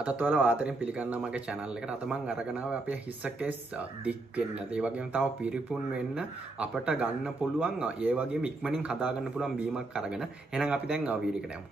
අතත් ඔයාලා ආදරෙන් පිළිගන්නවා මගේ channel එකට. අත මම අරගෙන ආවේ අපේ හිස කෙස් දික් වෙන්න. ඒ වගේම තව පිරිපුන් වෙන්න අපට ගන්න පුළුවන් ඒ වගේම ඉක්මනින් හදා ගන්න පුළුවන් බීමක් අරගෙන. එහෙනම් අපි දැන් වීඩියෝ එකට යමු.